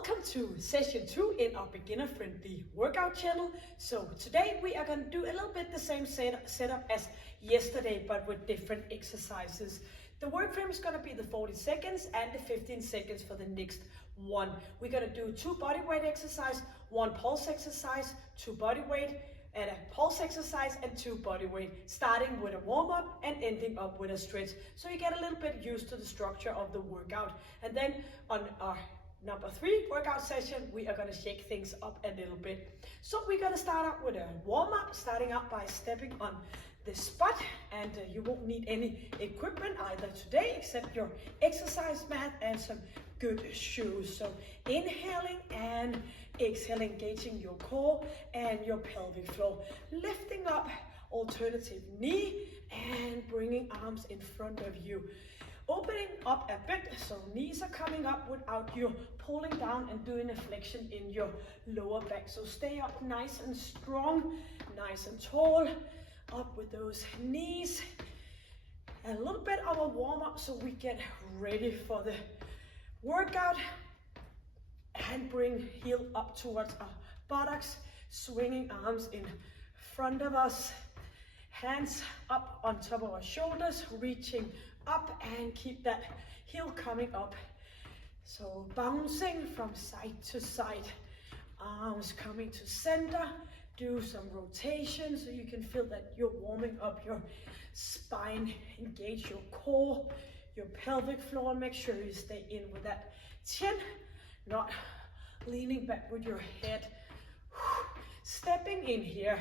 Welcome to session 2 in our beginner-friendly workout channel. So today we are going to do a little bit the same setup as yesterday, but with different exercises. The work frame is going to be the 40 seconds and the 15 seconds for the next one. We're going to do 2 body weight exercise, 1 pulse exercise, 2 body weight, and a pulse exercise and 2 body weight, starting with a warm-up and ending up with a stretch. So you get a little bit used to the structure of the workout. And then on our number 3 workout session, we are going to shake things up a little bit. So we're going to start out with a warm-up, starting out by stepping on the spot, and you won't need any equipment either today except your exercise mat and some good shoes. So inhaling and exhaling, engaging your core and your pelvic floor, lifting up alternative knee and bringing arms in front of you. Opening up a bit, so knees are coming up without you pulling down and doing a flexion in your lower back. So stay up nice and strong, nice and tall, up with those knees. A little bit of a warm up so we get ready for the workout. And bring heel up towards our buttocks, swinging arms in front of us. Hands up on top of our shoulders, reaching up, and keep that heel coming up. So bouncing from side to side, arms coming to center. Do some rotation so you can feel that you're warming up your spine. Engage your core, your pelvic floor. Make sure you stay in with that chin, not leaning back with your head. Stepping in here,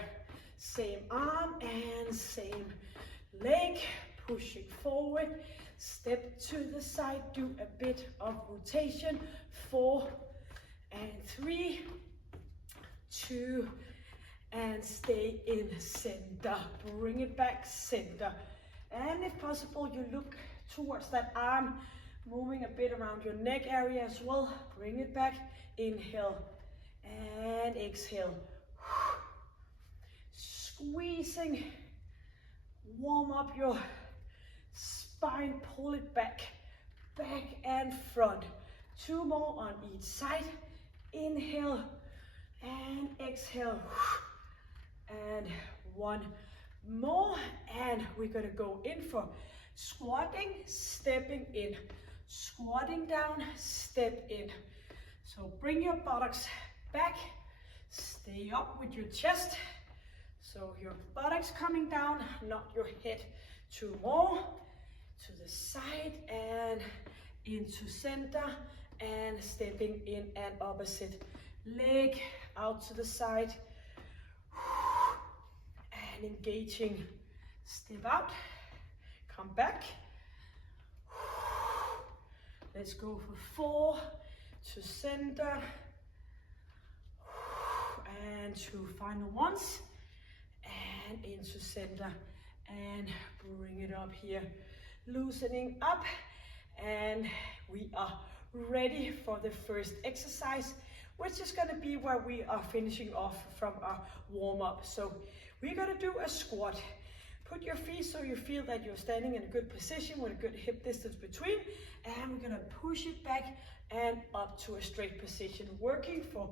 same arm and same leg, pushing forward, step to the side, do a bit of rotation, 4 and 3, 2, and stay in center. Bring it back center, and if possible you look towards that arm, moving a bit around your neck area as well. Bring it back, inhale and exhale. Squeezing, warm up your spine, pull it back, back and front. 2 more on each side. Inhale and exhale. And 1 more, and we're gonna go in for squatting, stepping in, squatting down, step in. So bring your buttocks back, stay up with your chest. So your buttocks coming down, not your head. 2 more, to the side and into center, and stepping in and opposite leg out to the side. And engaging, step out, come back. Let's go for 4, to center, and 2 final ones, and into center, and bring it up here, loosening up, and we are ready for the first exercise, which is going to be where we are finishing off from our warm-up. So we're going to do a squat. Put your feet so you feel that you're standing in a good position with a good hip distance between, and we're going to push it back and up to a straight position, working for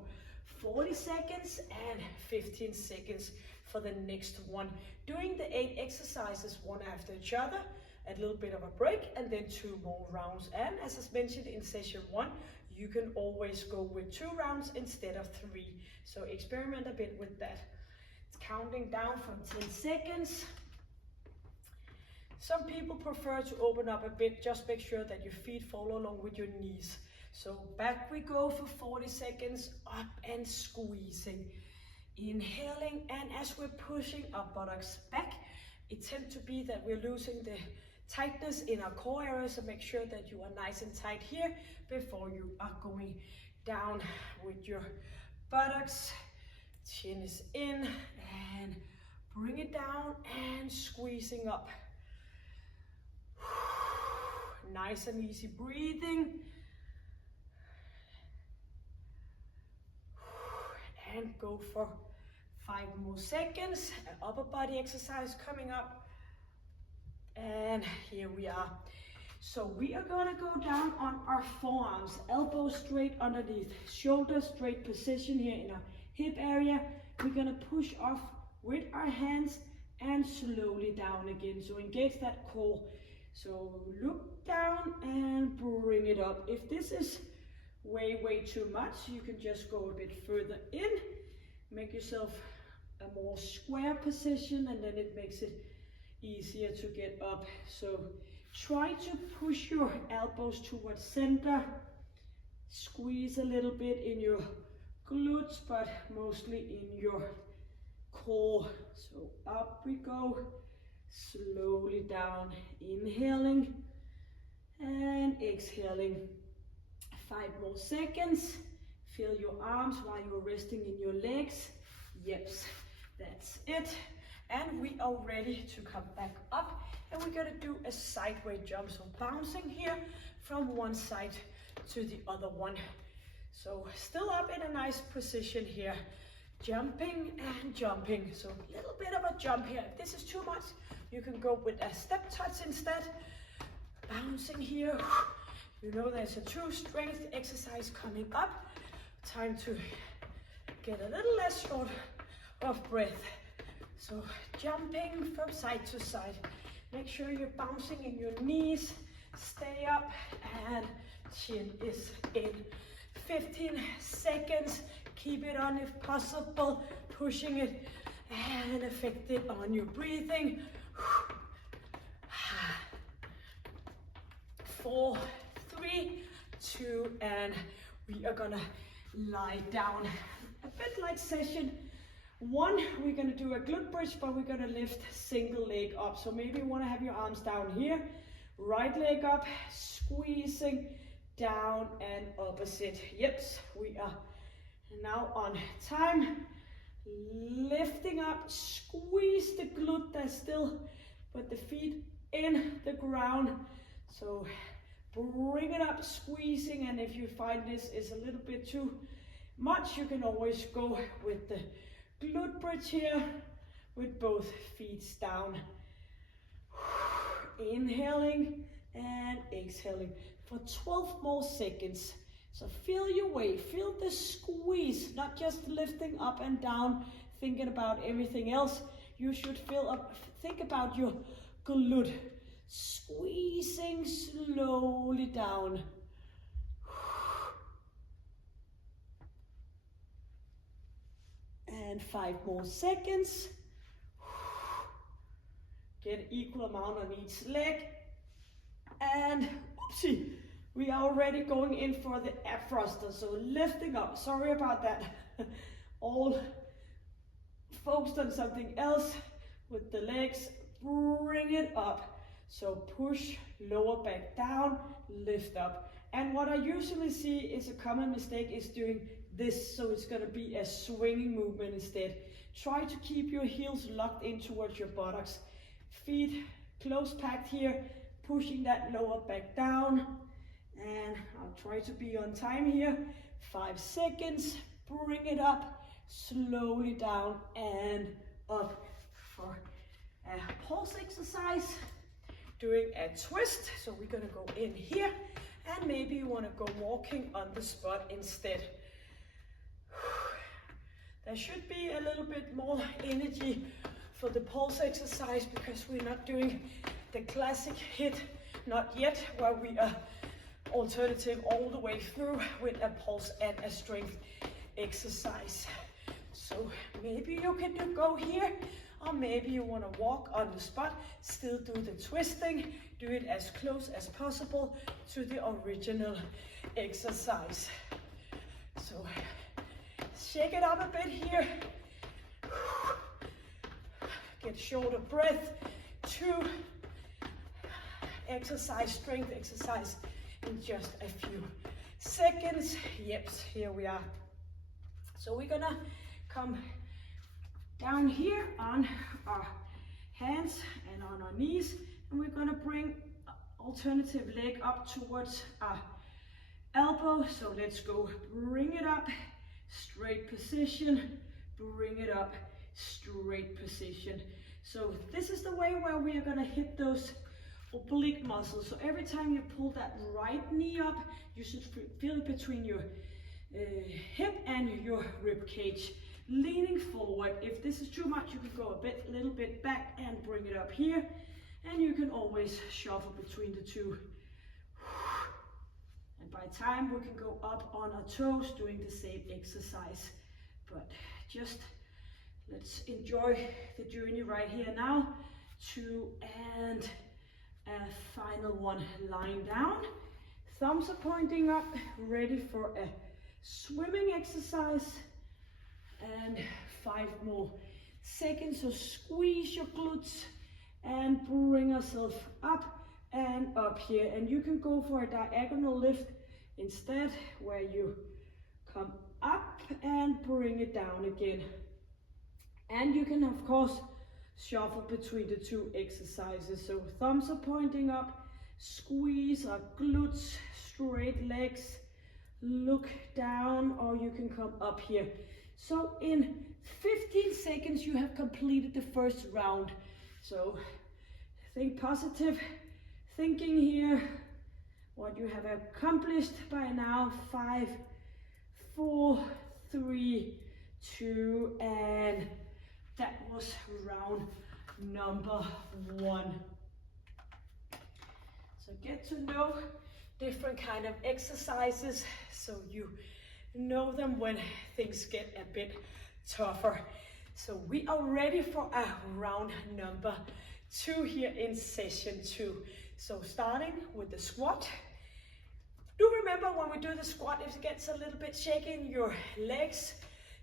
40 seconds and 15 seconds for the next one. Doing the 8 exercises one after each other, a little bit of a break, and then 2 more rounds. And as I mentioned in session 1, you can always go with 2 rounds instead of 3. So experiment a bit with that. It's counting down from 10 seconds. Some people prefer to open up a bit. Just make sure that your feet follow along with your knees. So back we go for 40 seconds, up and squeezing. Inhaling, and as we're pushing our buttocks back, it tends to be that we're losing the tightness in our core area, so make sure that you are nice and tight here before you are going down with your buttocks. Chin is in, and bring it down and squeezing up. Nice and easy breathing. And go for 5 more seconds. An upper body exercise coming up. And here we are. So we are gonna go down on our forearms, elbows straight underneath, shoulders straight position here in our hip area. We're gonna push off with our hands and slowly down again. So engage that core. So look down and bring it up. If this is way too much, you can just go a bit further in. Make yourself a more square position, and then it makes it easier to get up. So try to push your elbows towards center. Squeeze a little bit in your glutes, but mostly in your core. So up we go, slowly down, inhaling and exhaling. 5 more seconds. Feel your arms while you're resting in your legs. Yep, that's it. And we are ready to come back up, and we're gonna do a sideways jump. So bouncing here from one side to the other one. So still up in a nice position here. Jumping and jumping. So a little bit of a jump here. If this is too much, you can go with a step touch instead. Bouncing here. You know there's a true strength exercise coming up. Time to get a little less short of breath. So jumping from side to side. Make sure you're bouncing in your knees. Stay up and chin is in. 15 seconds. Keep it on if possible. Pushing it and affect it on your breathing. 4, 3, 2, and we are gonna lie down. A bit like session 1, we're gonna do a glute bridge, but we're gonna lift single leg up. So maybe you wanna have your arms down here, right leg up, squeezing down and opposite. Yep, we are now on time. Lifting up, squeeze the glute that's still, put the feet in the ground. So bring it up, squeezing, and if you find this is a little bit too much, you can always go with the glute bridge here with both feet down. Inhaling and exhaling for 12 more seconds. So feel your way, feel the squeeze, not just lifting up and down, thinking about everything else. You should think about your glute. Squeezing slowly down. And 5 more seconds. Get equal amount on each leg. And oopsie, we are already going in for the ab thruster. So lifting up, sorry about that. All focused on something else with the legs. Bring it up. So push, lower back down, lift up. And what I usually see is a common mistake is doing this, so it's going to be a swinging movement instead. Try to keep your heels locked in towards your buttocks. Feet close packed here, pushing that lower back down. And I'll try to be on time here. 5 seconds, bring it up, slowly down and up for a pulse exercise. Doing a twist, so we're gonna go in here, and maybe you wanna go walking on the spot instead. There should be a little bit more energy for the pulse exercise because we're not doing the classic HIIT, not yet, where we are alternative all the way through with a pulse and a strength exercise. So maybe you can go here, or maybe you want to walk on the spot, still do the twisting, do it as close as possible to the original exercise. So shake it up a bit here. Get shorter breath. 2 exercise, strength exercise in just a few seconds. Yep, here we are. So we're gonna come down here on our hands and on our knees, and we're gonna bring alternative leg up towards our elbow. So let's go, bring it up, straight position, bring it up, straight position. So this is the way where we are gonna hit those oblique muscle. So every time you pull that right knee up, you should feel it between your hip and your rib cage, leaning forward. If this is too much, you can go a little bit back and bring it up here, and you can always shuffle between the two. And by time we can go up on our toes doing the same exercise. But just let's enjoy the journey right here now. 2 and a final one, lying down. Thumbs are pointing up, ready for a swimming exercise. And 5 more seconds. So squeeze your glutes and bring yourself up and up here. And you can go for a diagonal lift instead, where you come up and bring it down again. And you can of course shuffle between the two exercises. So thumbs are pointing up, squeeze our glutes, straight legs, look down, or you can come up here. So in 15 seconds you have completed the first round. So think positive thinking here, what you have accomplished by now. 5, 4, 3, 2, and that was round number 1. So get to know different kind of exercises so you know them when things get a bit tougher. So we are ready for a round number 2 here in session 2. So starting with the squat. Do remember when we do the squat, if it gets a little bit shaky in your legs,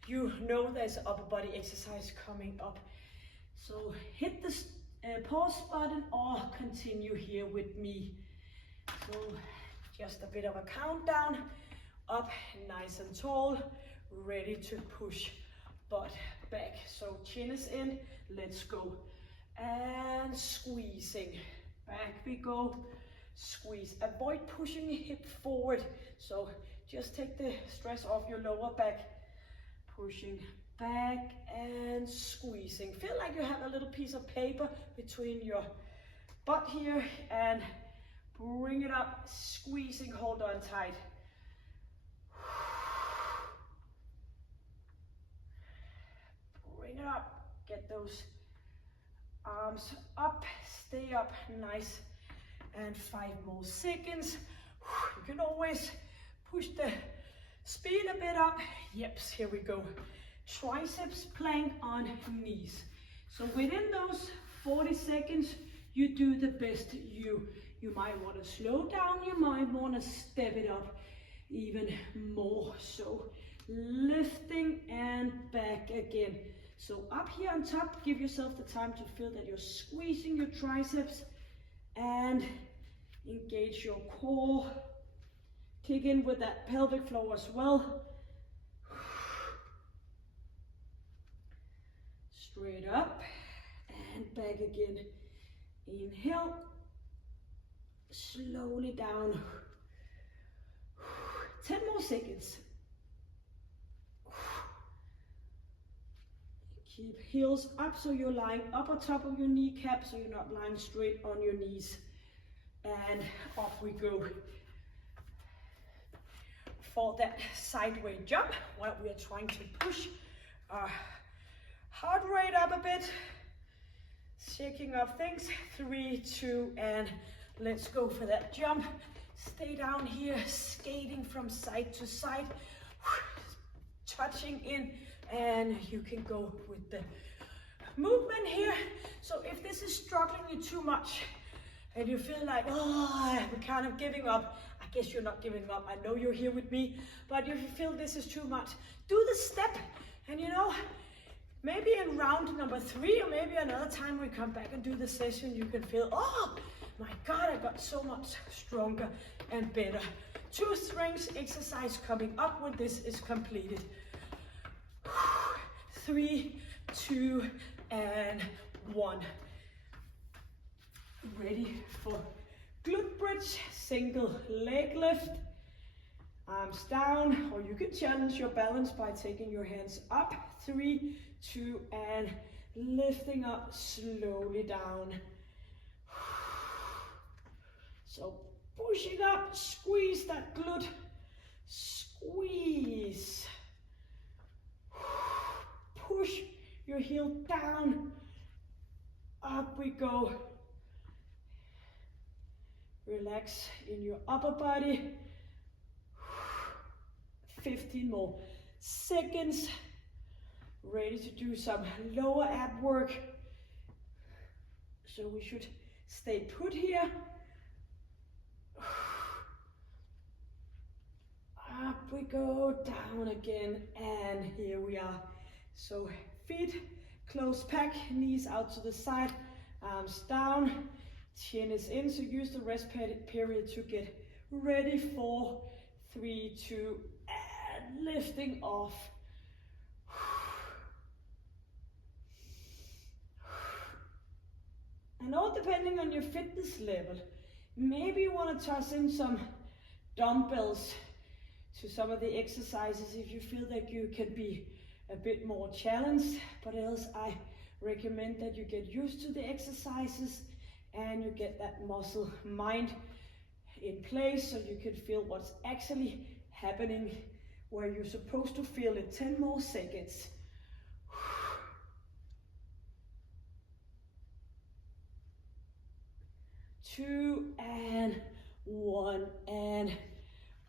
you know there's an upper body exercise coming up. So hit the pause button or continue here with me. So just a bit of a countdown. Up nice and tall, ready to push butt back. So chin is in, let's go. And squeezing, back we go, squeeze. Avoid pushing your hip forward, so just take the stress off your lower back. Pushing back and squeezing. Feel like you have a little piece of paper between your butt here, and bring it up, squeezing, hold on tight. Bring it up, get those arms up, stay up, nice. And 5 more seconds. You can always push the speed a bit up. Yep, here we go. Triceps plank on knees. So within those 40 seconds, you do the best you might want to slow down, you might want to step it up even more. So lifting and back again. So up here on top, give yourself the time to feel that you're squeezing your triceps and engage your core. Kick in with that pelvic floor as well. Straight up and back again. Inhale, slowly down. 10 more seconds. Keep heels up so you're lying up on top of your kneecap, so you're not lying straight on your knees. And off we go. For that sideways jump, while we are trying to push our heart rate up a bit, shaking off things. 3, 2, and let's go for that jump. Stay down here, skating from side to side, touching in, and you can go with the movement here. So if this is struggling you too much and you feel like, oh, I'm kind of giving up, I guess you're not giving up. I know you're here with me, but if you feel this is too much, do the step. And you know, maybe in round number 3, or maybe another time we come back and do the session, you can feel, oh my God, I got so much stronger and better. 2 strings exercise coming up when this is completed. 3, 2, and 1. Ready for glute bridge, single leg lift. Arms down, or you can challenge your balance by taking your hands up. 3, 2, and lifting up slowly down. So pushing up, squeeze that glute, squeeze. Push your heel down, up we go. Relax in your upper body. 15 more seconds. Ready to do some lower ab work. So we should stay put here. Up we go, down again, and here we are. So feet close pack, knees out to the side, arms down, chin is in. So use the rest period to get ready for 3, 2, and lifting off. And all depending on your fitness level, maybe you want to toss in some dumbbells to some of the exercises if you feel that you can be a bit more challenged, but else I recommend that you get used to the exercises and you get that muscle mind in place so you can feel what's actually happening where you're supposed to feel it. 10 more seconds. 2 and 1, and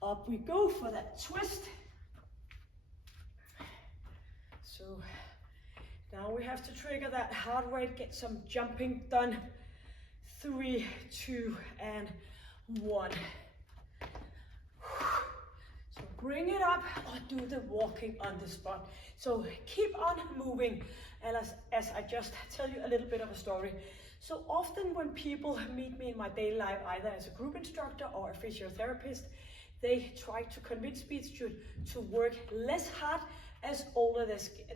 up we go for that twist. So now we have to trigger that heart rate, get some jumping done. 3, 2, and 1. So bring it up or do the walking on the spot. So keep on moving. And as I just tell you a little bit of a story. So often when people meet me in my daily life, either as a group instructor or a physiotherapist, they try to convince me to work less hard as older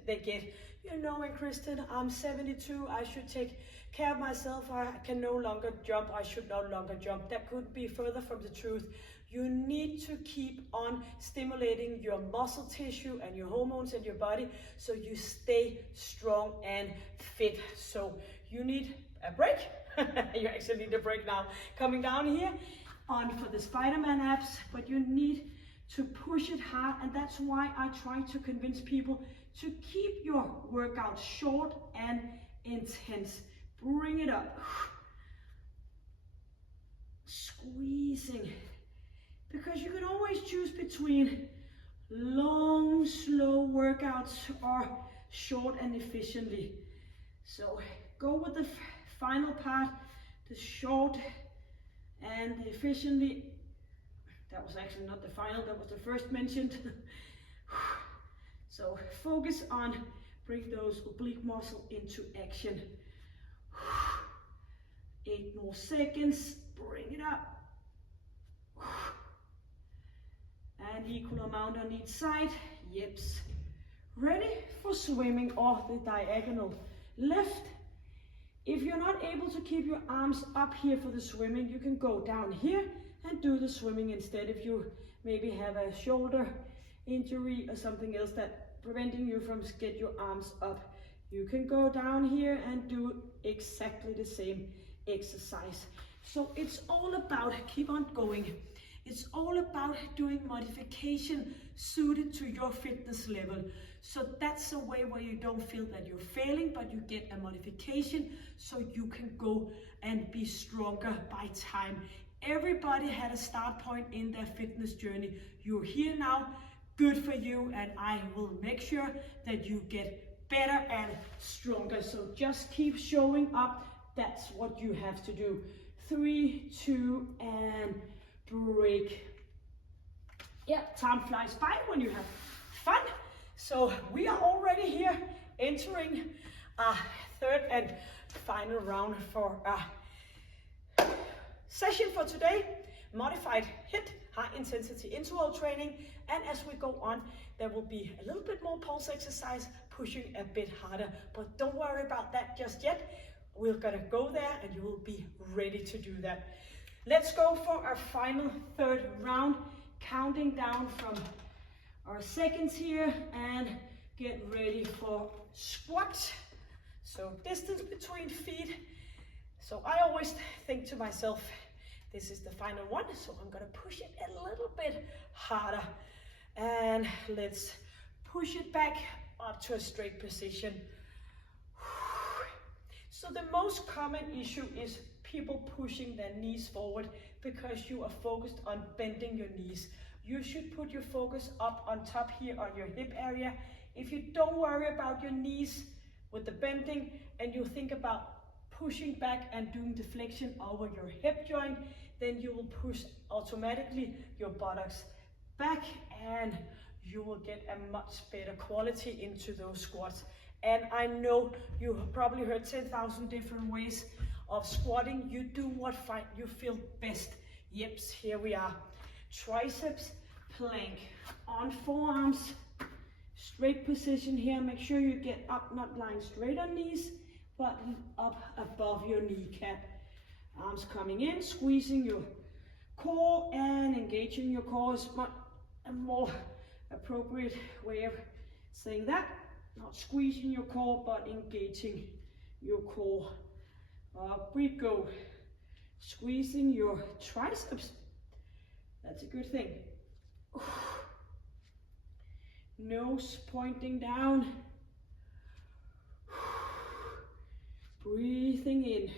they get. You know, and Kristen, I'm 72, I should take care of myself, I can no longer jump, I should no longer jump. That could be further from the truth. You need to keep on stimulating your muscle tissue and your hormones in your body so you stay strong and fit. So you need a break. You actually need a break now. Coming down here on for the Spider-Man abs, but you need to push it hard, and that's why I try to convince people to keep your workout short and intense. Bring it up. Squeezing. Because you can always choose between long, slow workouts or short and efficiently. So go with the final part, the short and efficiently. That was actually not the final, that was the first mentioned. So focus on bring those oblique muscle into action. 8 more seconds, bring it up. And equal amount on each side, yips. Ready for swimming or the diagonal lift. If you're not able to keep your arms up here for the swimming, you can go down here and do the swimming instead. If you maybe have a shoulder injury or something else that preventing you from get your arms up, you can go down here and do exactly the same exercise. So it's all about, keep on going. It's all about doing modification suited to your fitness level. So that's a way where you don't feel that you're failing, but you get a modification so you can go and be stronger by time. Everybody had a start point in their fitness journey. You're here now, good for you, and I will make sure that you get better and stronger. So just keep showing up. That's what you have to do. 3, 2, and break. Yeah, time flies by when you have fun. So we are already here entering our third and final round for our session for today. Modified HIIT, high intensity interval training. And as we go on, there will be a little bit more pulse exercise, pushing a bit harder. But don't worry about that just yet. We're gonna go there and you will be ready to do that. Let's go for our final third round, counting down from our seconds here, and get ready for squat. So distance between feet. So I always think to myself, This is the final one, so I'm gonna push it a little bit harder. And let's push it back up to a straight position. So the most common issue is people pushing their knees forward because you are focused on bending your knees. You should put your focus up on top here on your hip area. If you don't worry about your knees with the bending and you think about pushing back and doing deflection over your hip joint, then you will push automatically your buttocks back and you will get a much better quality into those squats. And I know you have probably heard 10,000 different ways of squatting. You do what you feel best. Yeps, here we are. Triceps, plank, on forearms, straight position here. Make sure you get up, not lying straight on knees, but up above your kneecap. Arms coming in, squeezing your core and engaging your core is much a more appropriate way of saying that. Not squeezing your core, but engaging your core. Up we go. Squeezing your triceps. That's a good thing. Nose pointing down. Breathing in.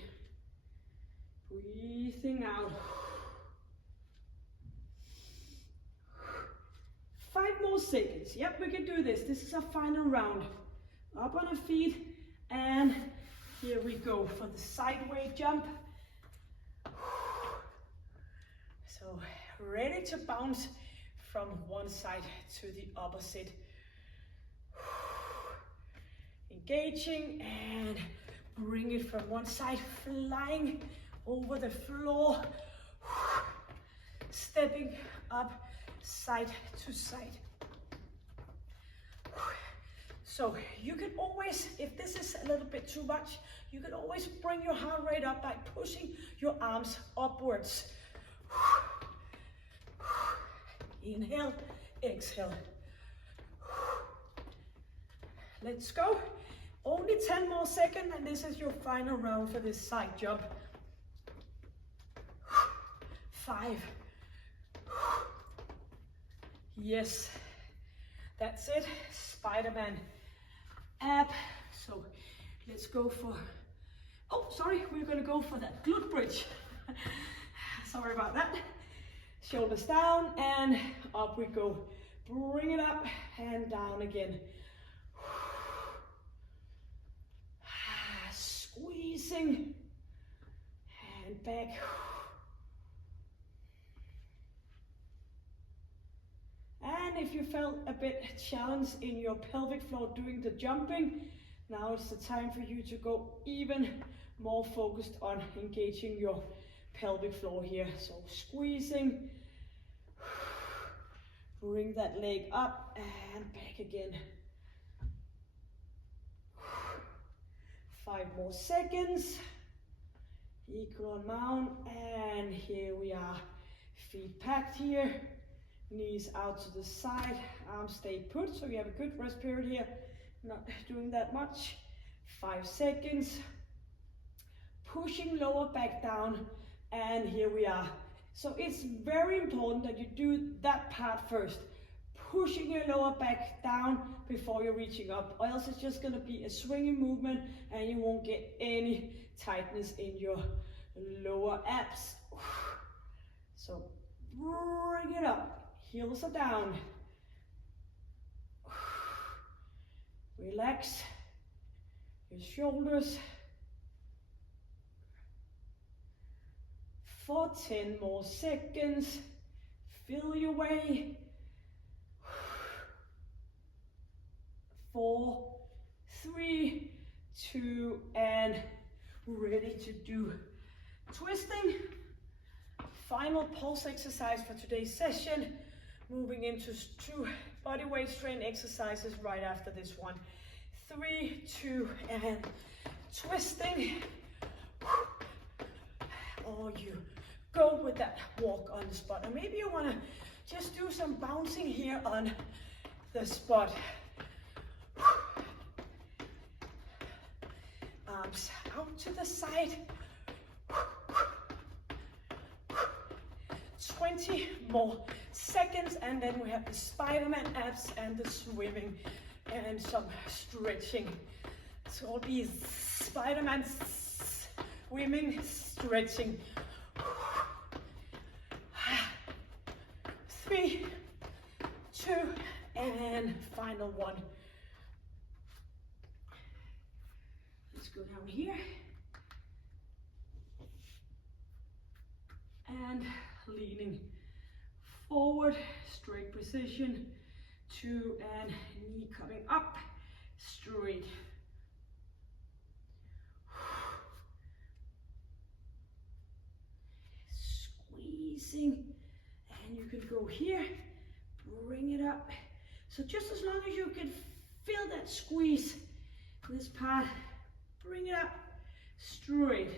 Breathing out. 5 more seconds. Yep, we can do this. This is our final round. Up on our feet, and here we go for the sideways jump. So ready to bounce from one side to the opposite. Engaging and bring it from one side, flying over the floor, stepping up side to side. So you can always, if this is a little bit too much, you can always bring your heart rate up by pushing your arms upwards. Inhale, exhale. Let's go. Only 10 more seconds and this is your final round for this side jump. 5. Yes, that's it. Spider-Man ab. So let's go for, oh sorry, we're gonna go for that glute bridge. Sorry about that. Shoulders down and up we go. Bring it up and down again. Squeezing and back. And if you felt a bit challenged in your pelvic floor doing the jumping, now it's the time for you to go even more focused on engaging your pelvic floor here. So squeezing, bring that leg up and back again. 5 more seconds. Equal amount, and here we are. Feet packed here. Knees out to the side, arms stay put, so you have a good rest period here. Not doing that much. 5 seconds. Pushing lower back down, and here we are. So it's very important that you do that part first. Pushing your lower back down before you're reaching up, or else it's just going to be a swinging movement and you won't get any tightness in your lower abs. So bring it up. Heels are down. Relax your shoulders. For 10 more seconds. Feel your way. 4, 3, 2, and ready to do twisting. Final pulse exercise for today's session. Moving into 2 body weight strength exercises right after this one. 3, 2, and twisting. Or you go with that walk on the spot. Or maybe you want to just do some bouncing here on the spot. Arms out to the side. 20 more seconds, and then we have the Spider-Man abs and the swimming and some stretching. So all these Spider-Man swimming, stretching. 3, 2, and final one. Let's go down here. And leaning forward, straight position, 2, and knee coming up, straight. Squeezing, and you can go here, bring it up. So just as long as you can feel that squeeze, this part, bring it up, straight.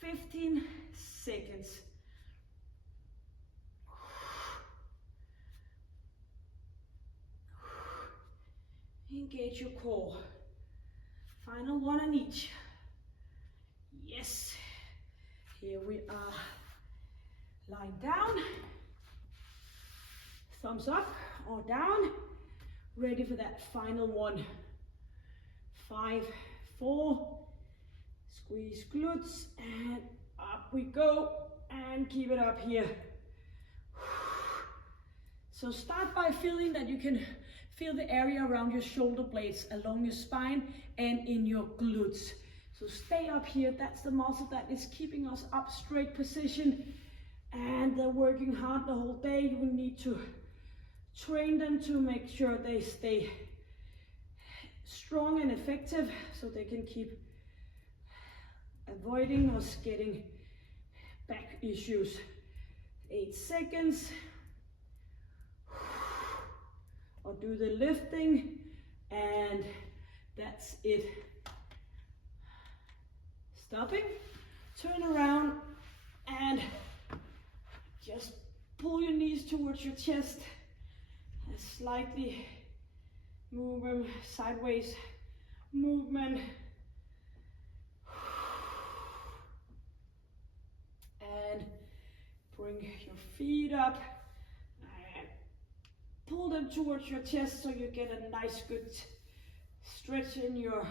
15 seconds. Engage your core. Final one on each. Yes. Here we are. Lying down. Thumbs up or down. Ready for that final one. 5, 4. Squeeze glutes and up we go, and keep it up here. So start by feeling that you can feel the area around your shoulder blades, along your spine and in your glutes. So stay up here. That's the muscle that is keeping us up, straight position, and they're working hard the whole day. You will need to train them to make sure they stay strong and effective so they can keep avoiding us getting back issues. 8 seconds. Or do the lifting, and that's it. Stopping, turn around, and just pull your knees towards your chest. And slightly move them sideways movement. And bring your feet up and pull them towards your chest so you get a nice good stretch in your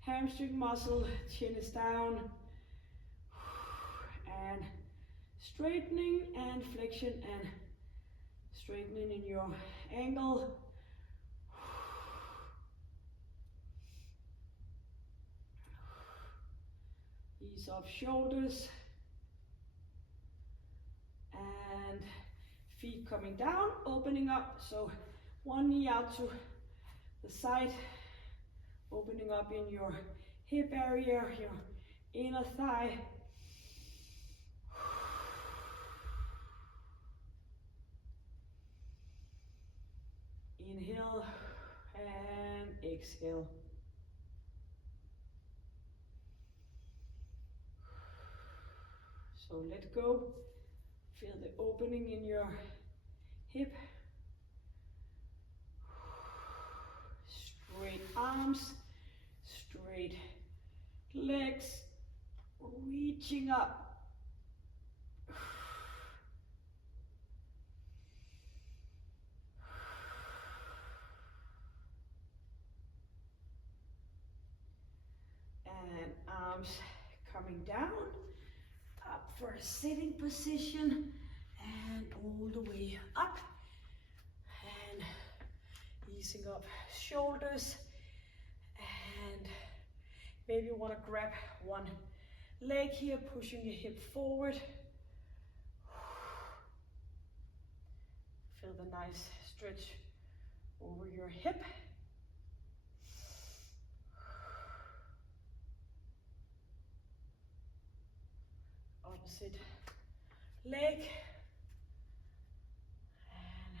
hamstring muscle. Chin is down, and straightening and flexion and straightening in your ankle. Ease off shoulders. And feet coming down, opening up. So one knee out to the side, opening up in your hip area, your inner thigh. Inhale and exhale. So let go. Feel the opening in your hip. Straight arms, straight legs, reaching up. And arms coming down. Up for a sitting position, and all the way up, and easing up shoulders, and maybe you want to grab one leg here, pushing your hip forward. Feel the nice stretch over your hip. Opposite leg, and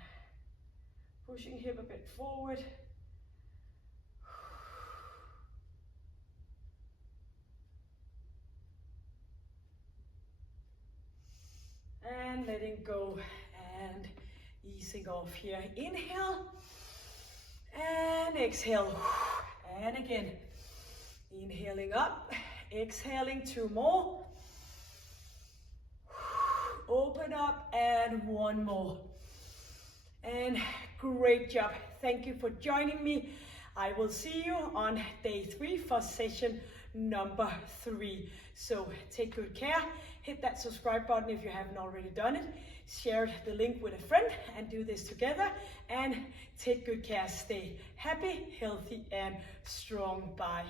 pushing hip a bit forward. And letting go and easing off here. Inhale and exhale. And again, inhaling up, exhaling 2 more. open up, and one more. And great job. Thank you for joining me. I will see you on day 3 for session number 3. So take good care. Hit that subscribe button if you haven't already done it. Share the link with a friend and do this together. And take good care. Stay happy, healthy, and strong. Bye.